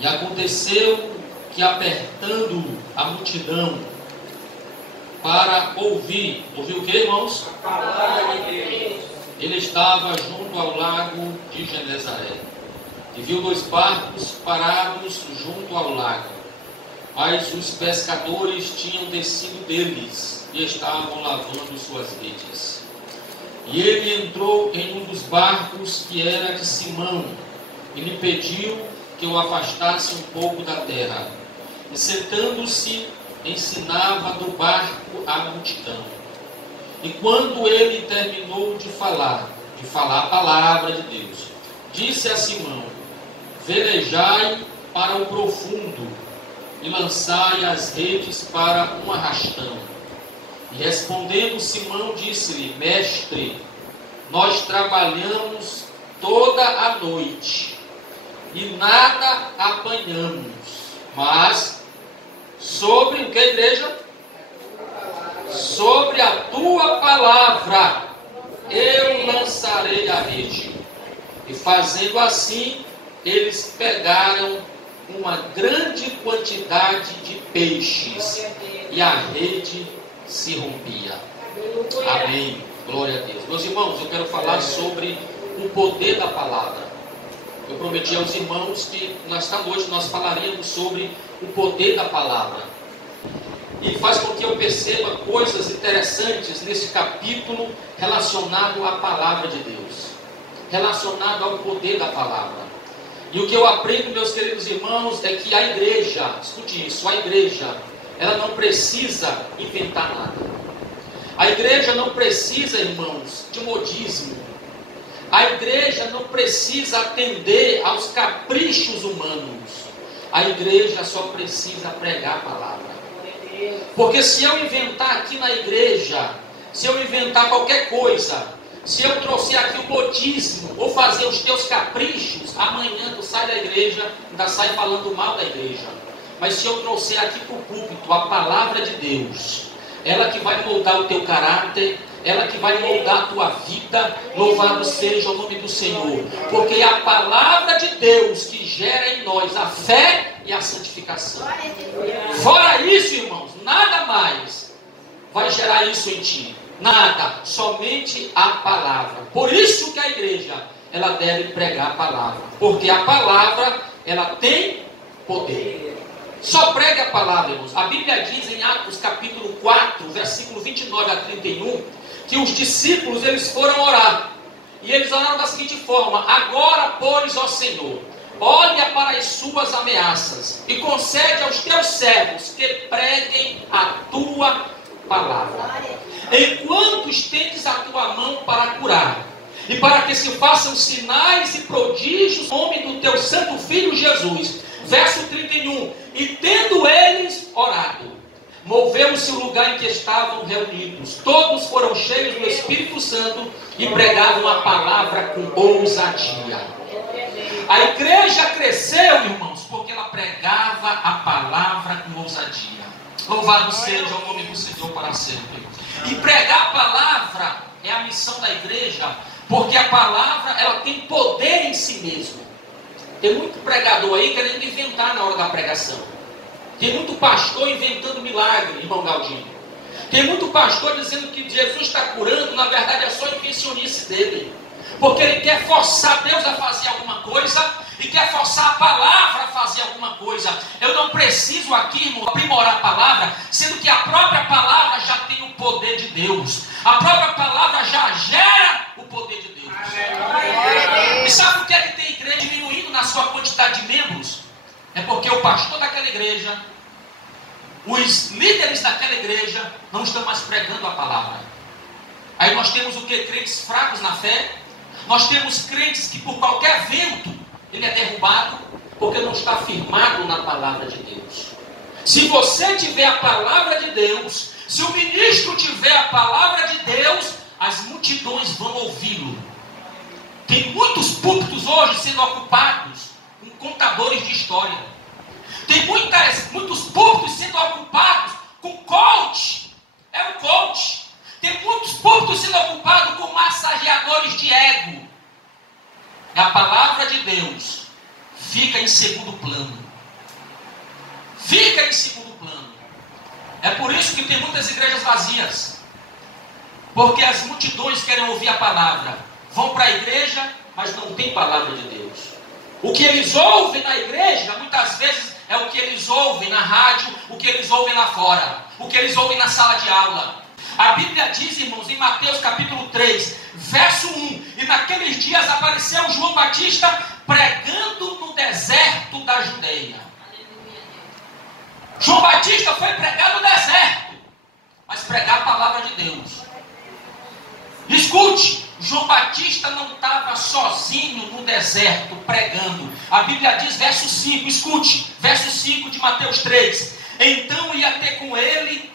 E aconteceu que, apertando a multidão para ouvir o que, irmãos? A palavra de Deus. Ele estava junto ao lago de Genezaré e viu 2 barcos parados junto ao lago, mas os pescadores tinham descido deles e estavam lavando suas redes. E ele entrou em um dos barcos, que era de Simão, e lhe pediu que o afastasse um pouco da terra. E sentando-se, ensinava do barco a multidão. E quando ele terminou de falar a palavra de Deus, disse a Simão: velejai para o profundo e lançai as redes para um arrastão. E respondendo Simão, disse-lhe: mestre, nós trabalhamos toda a noite e nada apanhamos, mas sobre o que, igreja? Sobre a tua palavra eu lançarei a rede. E fazendo assim, eles pegaram uma grande quantidade de peixes e a rede se rompia. Amém. Glória a Deus. Meus irmãos, eu quero falar sobre o poder da palavra. Eu prometi aos irmãos que nesta noite nós falaríamos sobre o poder da palavra. E faz com que eu perceba coisas interessantes nesse capítulo relacionado à palavra de Deus, relacionado ao poder da palavra. E o que eu aprendo, meus queridos irmãos, é que a igreja, escute isso, a igreja, ela não precisa inventar nada. A igreja não precisa, irmãos, de modismo. A igreja não precisa atender aos caprichos humanos. A igreja só precisa pregar a palavra. Porque se eu inventar aqui na igreja, se eu inventar qualquer coisa, se eu trouxer aqui o modismo, ou fazer os teus caprichos, amanhã tu sai da igreja, ainda sai falando mal da igreja. Mas se eu trouxer aqui para o púlpito a palavra de Deus, ela que vai moldar o teu caráter, ela que vai moldar a tua vida, louvado seja o nome do Senhor. Porque é a palavra de Deus que gera em nós a fé e a santificação. Fora isso, irmãos, nada mais vai gerar isso em ti. Nada, somente a palavra. Por isso que a igreja, ela deve pregar a palavra. Porque a palavra, ela tem poder. Só pregue a palavra, irmãos. A Bíblia diz em Atos capítulo 4, versículo 29 a 31, que os discípulos, eles foram orar. E eles oraram da seguinte forma: agora, pois, ó Senhor, olha para as suas ameaças e concede aos teus servos que preguem a tua palavra, enquanto estendes a tua mão para curar, e para que se façam sinais e prodígios no nome do teu santo Filho Jesus. Verso 31, e tendo eles orado, moveu-se o lugar em que estavam reunidos. Todos foram cheios do Espírito Santo e pregavam a palavra com ousadia. A igreja cresceu, irmãos, porque ela pregava a palavra com ousadia. Louvado seja o nome do Senhor para sempre. E pregar a palavra é a missão da igreja, porque a palavra, ela tem poder em si mesmo. Tem muito pregador aí querendo inventar na hora da pregação. Tem muito pastor inventando milagre, irmão Galdinho. Tem muito pastor dizendo que Jesus está curando, na verdade é só invencionice dele. Porque ele quer forçar Deus a fazer alguma coisa e quer forçar a palavra a fazer alguma coisa. Eu não preciso aqui, irmão, aprimorar a palavra, sendo que a própria palavra já tem o poder de Deus. A própria palavra já gera o poder de Deus. E sabe por que é que tem igreja diminuindo na sua quantidade de membros? É porque o pastor daquela igreja, os líderes daquela igreja não estão mais pregando a palavra. Aí nós temos o que? Crentes fracos na fé. Nós temos crentes que por qualquer vento ele é derrubado, porque não está firmado na palavra de Deus. Se você tiver a palavra de Deus, se o ministro tiver a palavra de Deus, as multidões vão ouvi-lo. Tem muitos púlpitos hoje sendo ocupados com contadores de história. Tem muitos púlpitos sendo ocupados com coach. É um coach. Tem muitos púlpitos sendo ocupados com massageadores de ego. A palavra de Deus fica em segundo plano. Fica em segundo plano. É por isso que tem muitas igrejas vazias. Porque as multidões querem ouvir a palavra. Vão para a igreja, mas não tem palavra de Deus. O que eles ouvem na igreja, muitas vezes, é o que eles ouvem na rádio, o que eles ouvem lá fora, o que eles ouvem na sala de aula. A Bíblia diz, irmãos, em Mateus capítulo 3, verso 1, e naqueles dias apareceu João Batista pregando no deserto da Judeia. João Batista foi pregar no deserto, mas pregar a palavra de Deus. Escute, João Batista não estava sozinho no deserto pregando. A Bíblia diz, verso 5, escute, verso 5 de Mateus 3. Então ia ter com ele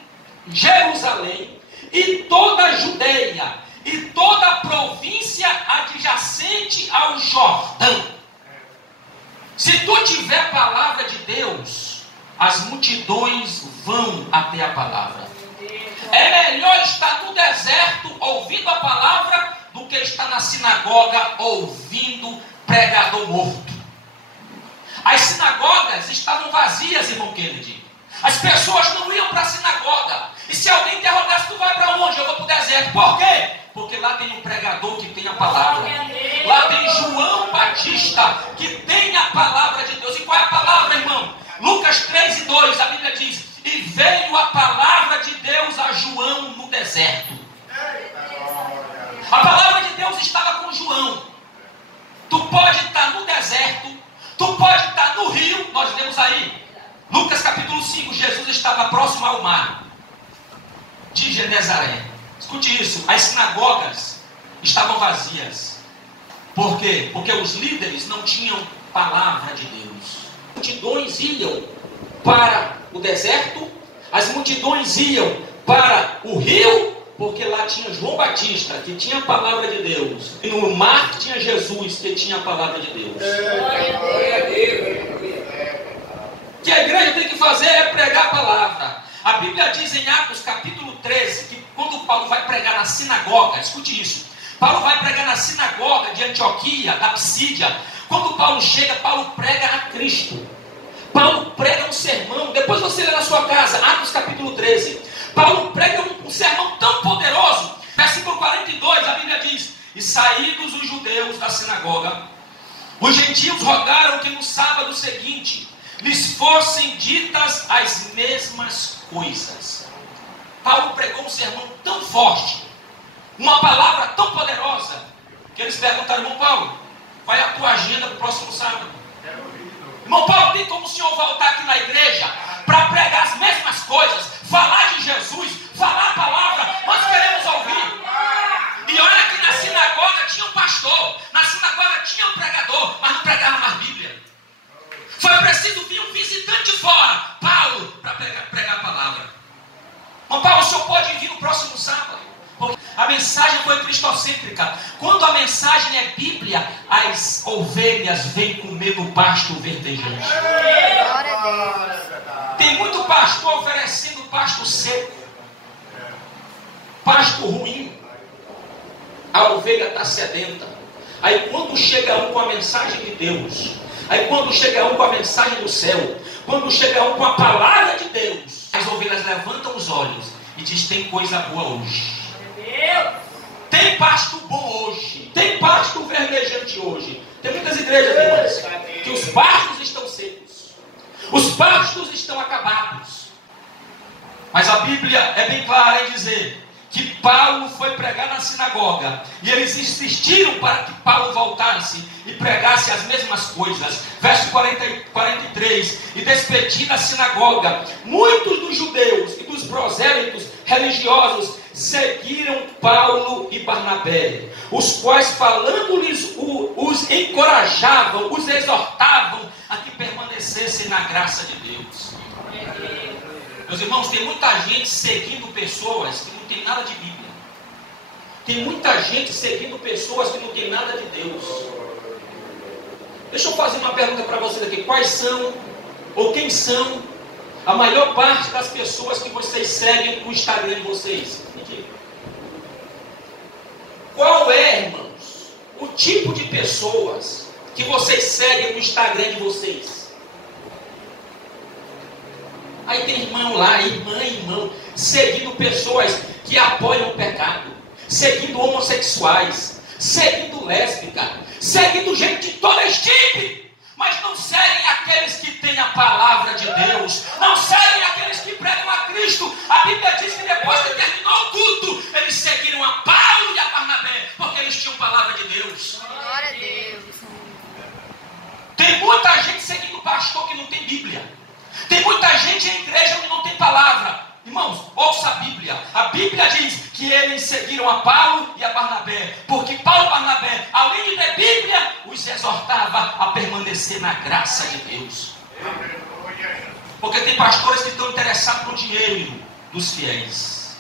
Jerusalém e toda a Judeia e toda a província adjacente ao Jordão. Se tu tiver palavra de Deus, as multidões vão até a palavra. É melhor estar no deserto ouvindo a palavra do que estar na sinagoga ouvindo pregador morto. As sinagogas estavam vazias, irmão Kennedy. As pessoas não iam para a sinagoga. E se alguém interrogasse, tu vai para onde? Eu vou para o deserto. Por quê? Porque lá tem um pregador que tem a palavra. Lá tem João Batista que tem a palavra de Deus. E qual é a palavra, irmão? Lucas 3:2, a Bíblia diz: e veio a palavra de Deus a João no deserto. A palavra de Deus estava com João. Tu pode estar no deserto, tu pode estar no rio. Nós lemos aí, Lucas capítulo 5, Jesus estava próximo ao mar de Genezaré. Escute isso, as sinagogas estavam vazias. Por quê? Porque os líderes não tinham palavra de Deus. As multidões iam para o deserto, as multidões iam para o rio, porque lá tinha João Batista, que tinha a palavra de Deus, e no mar tinha Jesus, que tinha a palavra de Deus. O que a igreja tem que fazer é pregar a palavra. A Bíblia diz em Atos capítulo 13, que quando Paulo vai pregar na sinagoga, escute isso, Paulo vai pregar na sinagoga de Antioquia, da Psídia. Quando Paulo chega, Paulo prega a Cristo. Paulo prega um sermão, depois você lê na sua casa, Atos capítulo 13. Paulo prega um sermão tão poderoso. Versículo 42, a Bíblia diz: e saídos os judeus da sinagoga, os gentios rogaram que no sábado seguinte lhes fossem ditas as mesmas coisas. Paulo pregou um sermão tão forte, uma palavra tão poderosa, que eles perguntaram: irmão Paulo, qual é a tua agenda para o próximo sábado? Irmão Paulo, tem como o senhor voltar aqui na igreja para pregar as mesmas coisas, falar de Jesus, falar a palavra? Nós queremos ouvir. E olha que na sinagoga tinha um pastor, na sinagoga tinha um pregador, mas não pregava mais Bíblia. Foi preciso vir um visitante fora, Paulo, para pregar a palavra. Irmão Paulo, o senhor pode vir no próximo sábado? A mensagem foi cristocêntrica. Quando a mensagem é Bíblia, as ovelhas vêm comer no pasto verdejante. Tem muito pastor oferecendo pasto seco, pasto ruim. A ovelha está sedenta. Aí quando chega um com a mensagem de Deus, aí quando chega um com a mensagem do céu, quando chega um com a palavra de Deus, as ovelhas levantam os olhos e diz: tem coisa boa hoje. Tem pasto bom hoje. Tem pasto verdejante hoje. Tem muitas igrejas, irmãs, que os pastos estão secos, os pastos estão acabados. Mas a Bíblia é bem clara em dizer que Paulo foi pregar na sinagoga, e eles insistiram para que Paulo voltasse e pregasse as mesmas coisas. Verso 43: e despedindo a sinagoga, muitos dos judeus e dos prosélitos religiosos seguiram Paulo e Barnabé, os quais falando-lhes os encorajavam, os exortavam a que permanecessem na graça de Deus. Meus irmãos, tem muita gente seguindo pessoas que não tem nada de Bíblia. Tem muita gente seguindo pessoas que não tem nada de Deus. Deixa eu fazer uma pergunta para vocês aqui. Quais são, ou quem são, a maior parte das pessoas que vocês seguem no Instagram de vocês? Qual é, irmãos, o tipo de pessoas que vocês seguem no Instagram de vocês? Aí tem irmão lá, irmão, seguindo pessoas que apoiam o pecado, seguindo homossexuais, seguindo lésbica, seguindo gente de todo tipo, mas não seguem aqueles que têm a palavra de Deus, não seguem aqueles que pregam a Cristo. A Bíblia diz que depois que terminou o culto, eles seguiram a Paulo e a Barnabé, porque eles tinham palavra de Deus. Glória a Deus. Tem muita gente seguindo pastor que não tem Bíblia. Tem muita gente em igreja que não tem palavra. Irmãos, ouça a Bíblia. A Bíblia diz que eles seguiram a Paulo e a Barnabé, porque Paulo e Barnabé, além de ter Bíblia, os exortava a permanecer na graça de Deus. Porque tem pastores que estão interessados no dinheiro dos fiéis.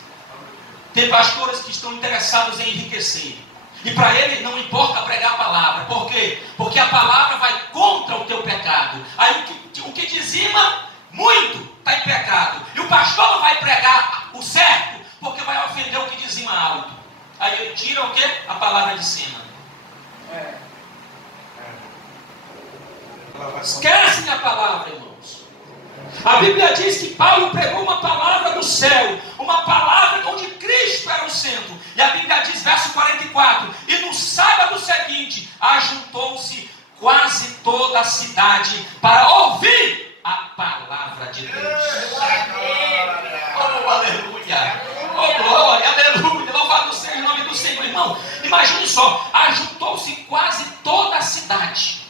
Tem pastores que estão interessados em enriquecer. E para ele não importa pregar a palavra. Por quê? Porque a palavra vai contra o teu pecado. Aí o que dizima muito está em pecado. E o pastor não vai pregar o certo, porque vai ofender o que dizima alto. Aí ele tira o quê? A palavra de cima. Esquecem a palavra, irmãos. A Bíblia diz que Paulo pregou uma palavra do céu, uma palavra onde Cristo era o centro. E a Bíblia diz, verso 44, e no sábado seguinte, ajuntou-se quase toda a cidade para ouvir a palavra de Deus. Oh, aleluia! Oh, glória, aleluia! Louvado seja o nome do Senhor, irmão. Imagine só, ajuntou-se quase toda a cidade.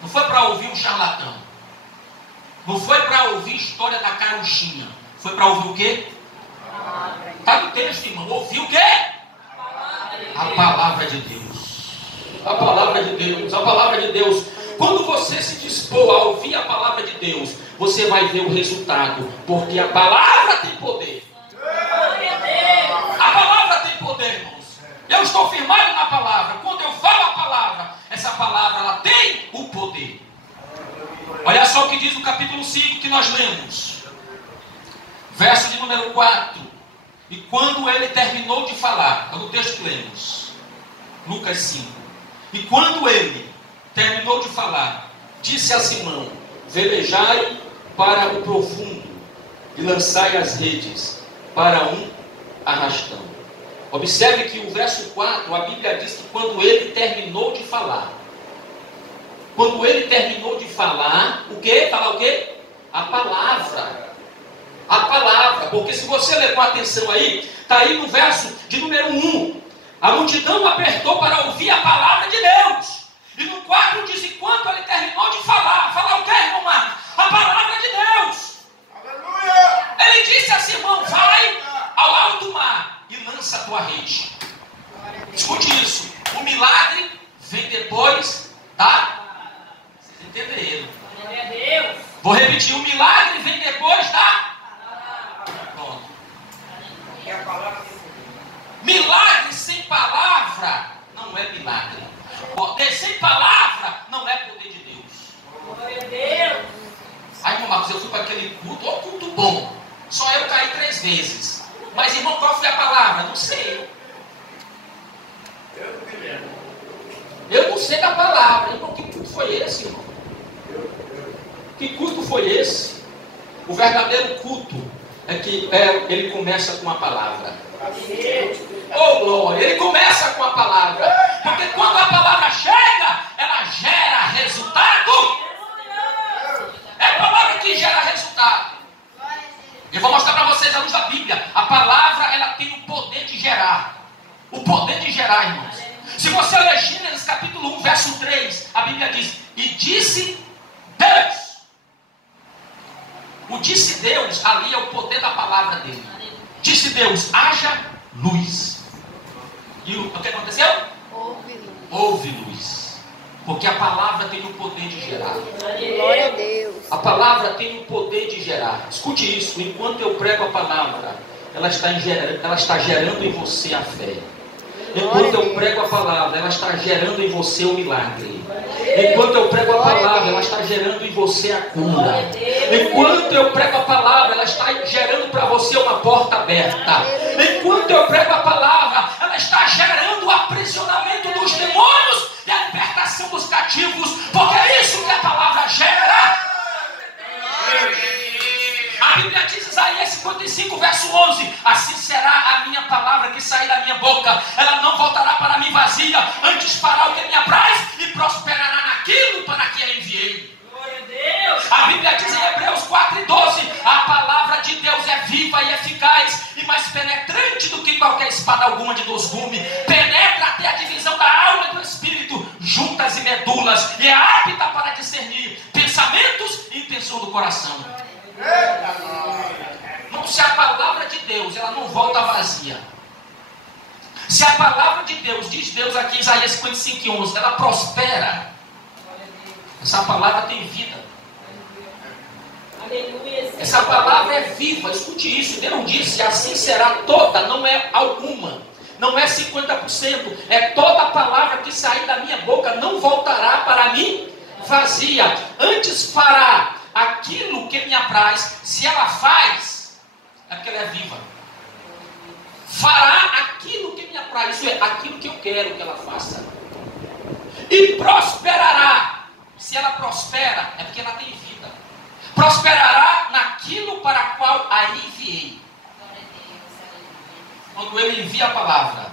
Não foi para ouvir um charlatão. Não foi para ouvir história da carochinha. Foi para ouvir o quê? Está no texto, irmão. Ouvir o quê? A palavra de Deus. A palavra de Deus. A palavra de Deus. Quando você se dispor a ouvir a palavra de Deus, você vai ver o resultado. Porque a palavra tem poder. A palavra tem poder, irmãos. Eu estou firmado na palavra. Quando eu falo a palavra, essa palavra ela tem o poder. Olha só o que diz o capítulo 5 que nós lemos. Verso de número 4. E quando ele terminou de falar, é o texto que lemos. Lucas 5. E quando ele terminou de falar, disse a Simão: velejai para o profundo e lançai as redes para um arrastão. Observe que o verso 4, a Bíblia diz que quando ele terminou de falar. Quando ele terminou de falar, o quê? Falar o quê? A palavra. A palavra. Porque se você ler com atenção aí, está aí no verso de número 1. A multidão apertou para ouvir a palavra de Deus. E no 4 diz, enquanto ele terminou de falar. Falar o quê, irmão Marcos? A palavra de Deus. Aleluia! Ele disse a Simão: vai ao alto mar e lança a tua rede. Escute isso. O milagre vem depois da... Entenderam? Vou repetir, o milagre vem depois da... Pronto. Milagre sem palavra não é milagre. Poder sem palavra não é poder de Deus. Aí, irmão Marcos, eu fui para aquele culto, ó, culto bom. Só eu caí 3 vezes. Mas, irmão, qual foi a palavra? Não sei. Eu não sei da palavra. Irmão, que culto foi esse, irmão? Que culto foi esse? O verdadeiro culto é que ele começa com a palavra. Oh, glória! Ele começa com a palavra. Porque quando a palavra chega, ela gera resultado. É a palavra que gera resultado. Eu vou mostrar para vocês a luz da Bíblia. A palavra, ela tem o poder de gerar. O poder de gerar, irmãos. Se você ler Gênesis capítulo 1, verso 3, a Bíblia diz: e disse Deus. O disse Deus, ali é o poder da palavra dele. Disse Deus: haja luz. E o que aconteceu? Houve luz. Houve luz. Porque a palavra tem o poder de gerar. Glória a Deus. A palavra tem o poder de gerar. Escute isso. Enquanto eu prego a palavra, ela está gerando em você a fé. Enquanto eu prego a palavra, ela está gerando em você o milagre. Enquanto eu prego a palavra, ela está gerando em você a cura. Enquanto eu prego a palavra, ela está gerando para você uma porta aberta. Enquanto eu prego a palavra, ela está gerando o aprisionamento dos demônios e a libertação libertação dos cativos, porque é isso que a palavra gera. A Bíblia diz, Isaías 55, verso 11: assim será a minha palavra que sair da minha boca, ela não voltará para mim vazia, antes fará o que me apraz e prosperará naquilo para que a enviei. A Bíblia diz em Hebreus 4:12: a palavra de Deus é viva e eficaz e mais penetrante do que qualquer espada alguma de 2 gumes, penetra até a divisão da alma e do espírito, juntas e medulas, e é apta para discernir pensamentos e intenção do coração. Não, se a palavra de Deus ela não volta vazia, se a palavra de Deus, diz Deus aqui em Isaías 55:11, ela prospera, essa palavra tem vida. Essa palavra é viva, escute isso. Deus disse, assim será toda, não é alguma, não é 50%, é toda a palavra que sair da minha boca não voltará para mim vazia, antes fará aquilo que me apraz. Se ela faz, é porque ela é viva. Fará aquilo que me apraz, isso é, aquilo que eu quero que ela faça. E prosperará. Se ela prospera, é porque ela tem vida. Prosperará naquilo para a qual a enviei. Quando ele envia a palavra,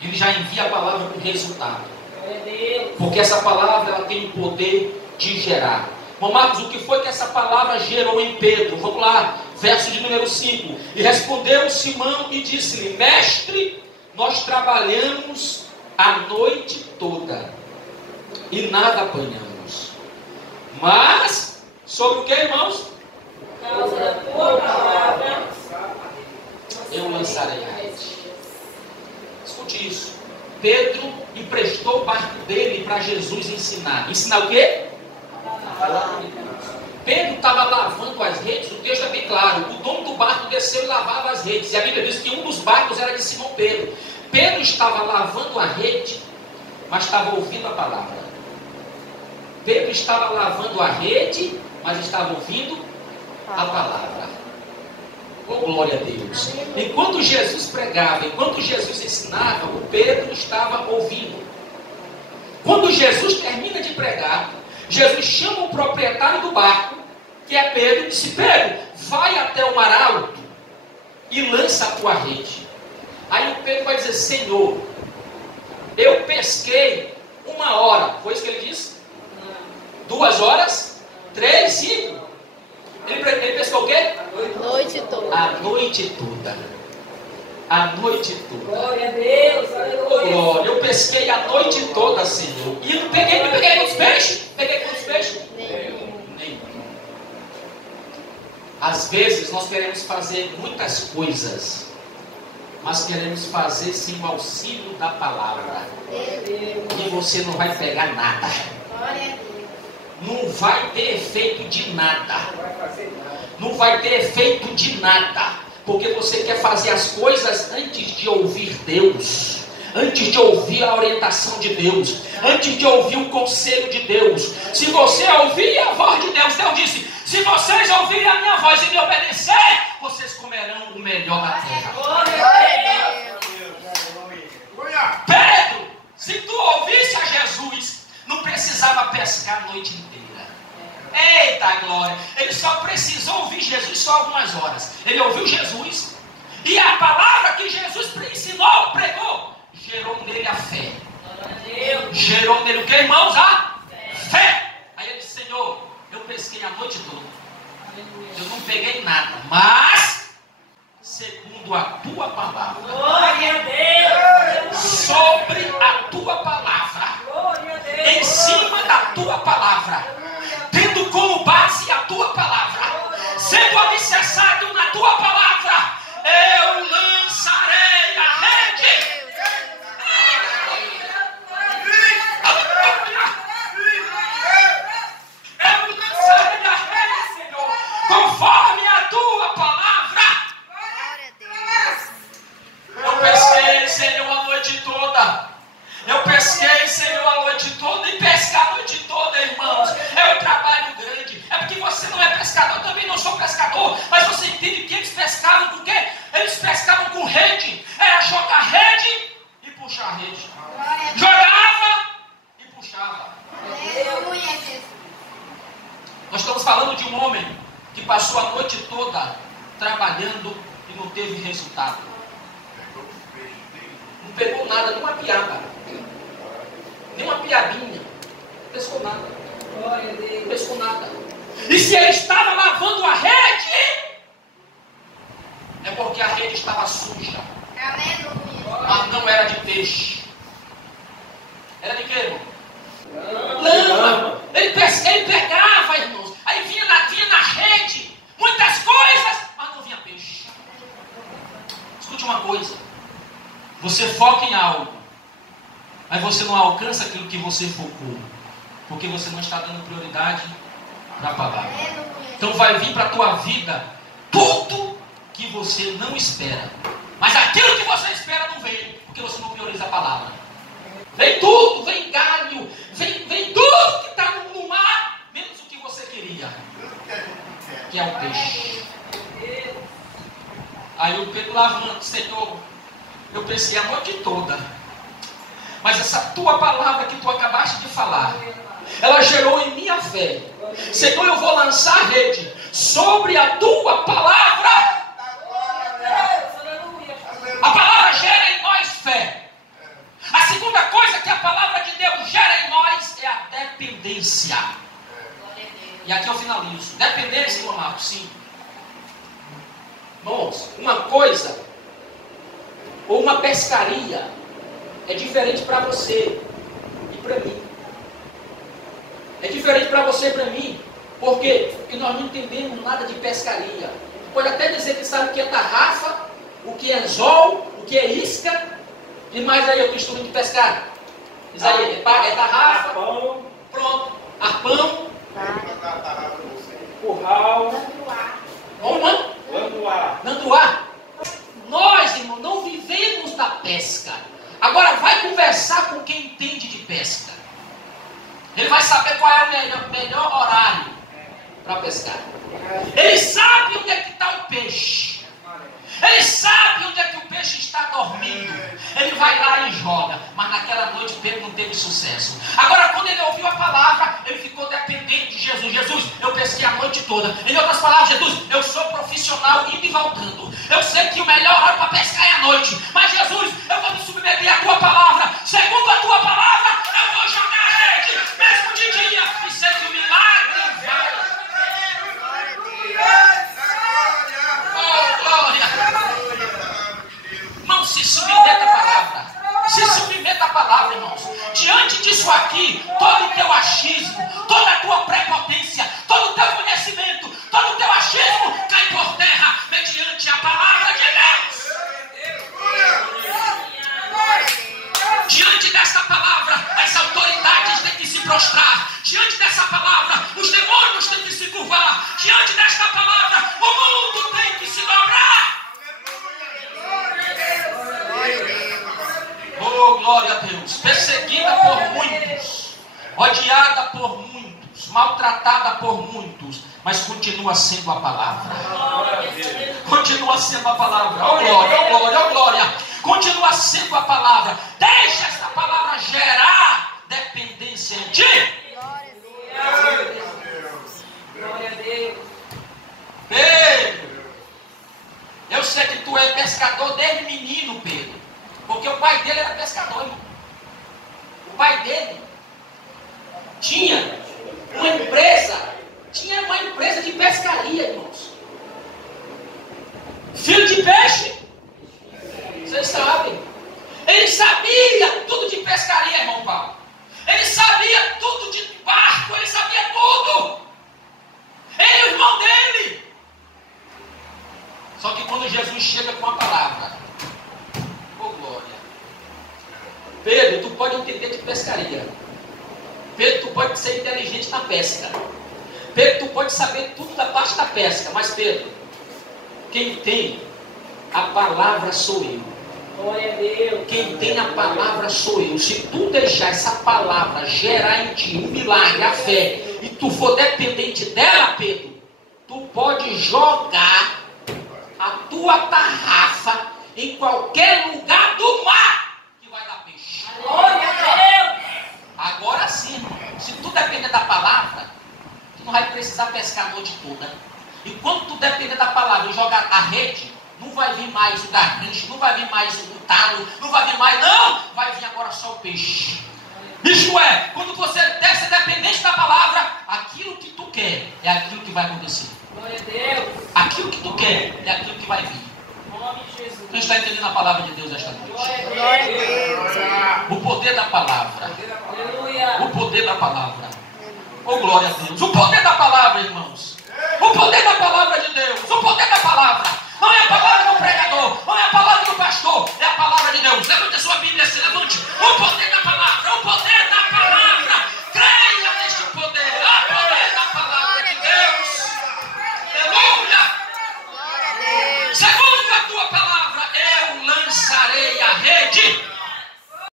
ele já envia a palavra com resultado. Porque essa palavra ela tem o poder de gerar. Bom, Marcos, o que foi que essa palavra gerou em Pedro? Vamos lá, verso de número 5. E respondeu Simão e disse-lhe: mestre, nós trabalhamos a noite toda e nada apanhamos. Mas, sobre o que, irmãos? Por causa da tua palavra, eu lançarei a rede. Escute isso. Pedro emprestou o barco dele para Jesus ensinar. Ensinar o quê? Pedro estava lavando as redes. O texto é bem claro. O dono do barco desceu e lavava as redes. E a Bíblia diz que um dos barcos era de Simão Pedro. Pedro estava lavando a rede, mas estava ouvindo a palavra. Pedro estava lavando a rede, mas estava ouvindo a palavra. Oh, glória a Deus. Enquanto Jesus pregava, enquanto Jesus ensinava, o Pedro estava ouvindo. Quando Jesus termina de pregar, Jesus chama o proprietário do barco, que é Pedro, e disse: Pedro, vai até o mar alto e lança a tua rede. Aí o Pedro vai dizer: Senhor, eu pesquei 1 hora. Foi isso que ele disse? 2 horas? 3, 5? Ele pescou o quê? Noite toda. A noite toda. A noite toda. glória a Deus, aleluia. Glória, eu pesquei a noite toda, Senhor. E não peguei quantos peixes? Peguei quantos peixes? Nenhum. Às vezes nós queremos fazer muitas coisas, mas queremos fazer sem o auxílio da palavra. E você não vai pegar nada. Glória a Deus. Não vai ter efeito de nada. Não vai ter efeito de nada. Porque você quer fazer as coisas antes de ouvir Deus, antes de ouvir a orientação de Deus, antes de ouvir o conselho de Deus. Se você ouvir a voz de Deus, Deus disse: se vocês ouvirem a minha voz e me obedecer, vocês comerão o melhor da terra. Glória a Deus. Pedro, se tu ouvisse a Jesus, não precisava pescar a noite inteira. Eita glória! Ele só precisou ouvir Jesus só algumas horas. Ele ouviu Jesus e a palavra que Jesus ensinou, pregou, gerou nele a fé. Gerou nele o que, irmãos? A fé. Aí ele disse: Senhor, eu pesquei a noite toda, eu não peguei nada, mas segundo a tua palavra, Glória a Deus. sobre a tua palavra, Glória a Deus. em cima da tua palavra, tendo como base a tua palavra, sendo alicerçado na tua palavra, eu lançarei a rede. Eu lançarei a rede, Senhor, conforme a tua palavra. Glória a Deus. Nós estamos falando de um homem que passou a noite toda trabalhando e não teve resultado. Não pegou nada, nem uma piaba, nem uma piabinha. Não pescou nada. Não pescou nada. E se ele estava lavando a rede, é porque a rede estava suja. Mas não era de peixe. Era de quê, irmão? Lama. Ele pegava, irmãos. Aí vinha na rede muitas coisas, mas não vinha peixe. Escute uma coisa. Você foca em algo, mas você não alcança aquilo que você focou, porque você não está dando prioridade para a palavra. Então vai vir para a tua vida tudo que você não espera, mas aquilo que você espera não vem, porque você não prioriza a palavra. Vem tudo, vem galho, vem tudo que está no mar, menos o que você queria, que é o peixe. Aí o Pedro lavando, Senhor, eu pensei a noite toda, mas essa tua palavra que tu acabaste de falar, ela gerou em minha fé. Senhor, eu vou lançar a rede sobre a tua palavra. A palavra gera em nós fé. A segunda coisa que a palavra de Deus gera em nós é a dependência. E aqui eu finalizo. Dependência, irmão Marcos, sim. Irmãos, uma coisa ou uma pescaria é diferente para você e para mim. É diferente para você e para mim. Por quê? Porque nós não entendemos nada de pescaria. Pode até dizer que sabe o que é tarrafa, o que é anzol, o que é isca. E mais aí, outro instrumento de pescar. Diz aí, é tarrafa, pronto, arpão, curral, nanduá. Nós, irmão, não vivemos da pesca. Agora vai conversar com quem entende de pesca. Ele vai saber qual é o melhor horário para pescar. Ele sabe onde é que está o peixe. Ele sabe onde é que o peixe está dormindo. Ele vai lá e joga. Mas naquela noite Pedro não teve sucesso. Agora, quando ele ouviu a palavra, ele ficou dependente de Jesus. Jesus, eu pesquei a noite toda. Em outras palavras, Jesus, eu sou profissional indo e voltando. Eu sei que o melhor hora para pescar é a noite. Mas Jesus, eu vou me submeter à tua palavra. Segundo a tua palavra, eu vou jogar a rede, mesmo de dia. E sei que o milagre vai. Oh, glória! Não se submeta à palavra. Se submeta à palavra, irmãos. Diante disso aqui, todo o teu achismo, toda a tua prepotência, todo o teu conhecimento, todo o teu achismo cai por terra mediante a palavra de Deus. Diante dessa palavra, as autoridades têm que se prostrar. Diante dessa palavra, os demônios têm que se curvar. Diante desta palavra, o mundo tem que se dobrar. Oh, glória a Deus. Perseguida por muitos, odiada por muitos, maltratada por muitos, mas continua sendo a palavra. Continua sendo a palavra. Oh, glória, oh, glória, oh, glória. Continua sendo a palavra. Deixa esta palavra gerar dependência em ti. Glória a Deus. Pedro, eu sei que tu é pescador desde menino, Pedro, porque o pai dele era pescador, irmão. O pai dele tinha uma empresa de pescaria, irmãos. Filho de peixe, vocês sabem. Ele sabia tudo de pescaria, irmão Paulo. Ele sabia tudo de barco, ele sabia tudo. Ele e o irmão dele. Só que quando Jesus chega com a palavra, oh glória. Pedro, tu pode entender de pescaria. Pedro, tu pode ser inteligente na pesca. Pedro, tu pode saber tudo da parte da pesca. Mas Pedro, quem tem a palavra sou eu. Glória a Deus. Quem tem a palavra sou eu. Se tu deixar essa palavra gerar em ti um milagre, a fé, e tu for dependente dela, Pedro, tu pode jogar a tua tarrafa em qualquer lugar do mar que vai dar peixe. Glória a Deus. Agora sim, irmão, se tu depender da palavra, não vai precisar pescar a noite toda. E quando tu depender da palavra e jogar a rede, não vai vir mais o garrinche, não vai vir mais o talo, não vai vir mais, não! Vai vir agora só o peixe. Isto é, quando você deve ser dependente da palavra, aquilo que tu quer é aquilo que vai acontecer. Glória a Deus. Aquilo que tu quer é aquilo que vai vir. Em nome de Jesus. Você está entendendo a palavra de Deus esta noite? Glória a Deus. O poder da palavra. Aleluia. O poder da palavra. Oh, glória a Deus. O poder da palavra, irmãos. O poder da palavra de Deus. O poder da palavra.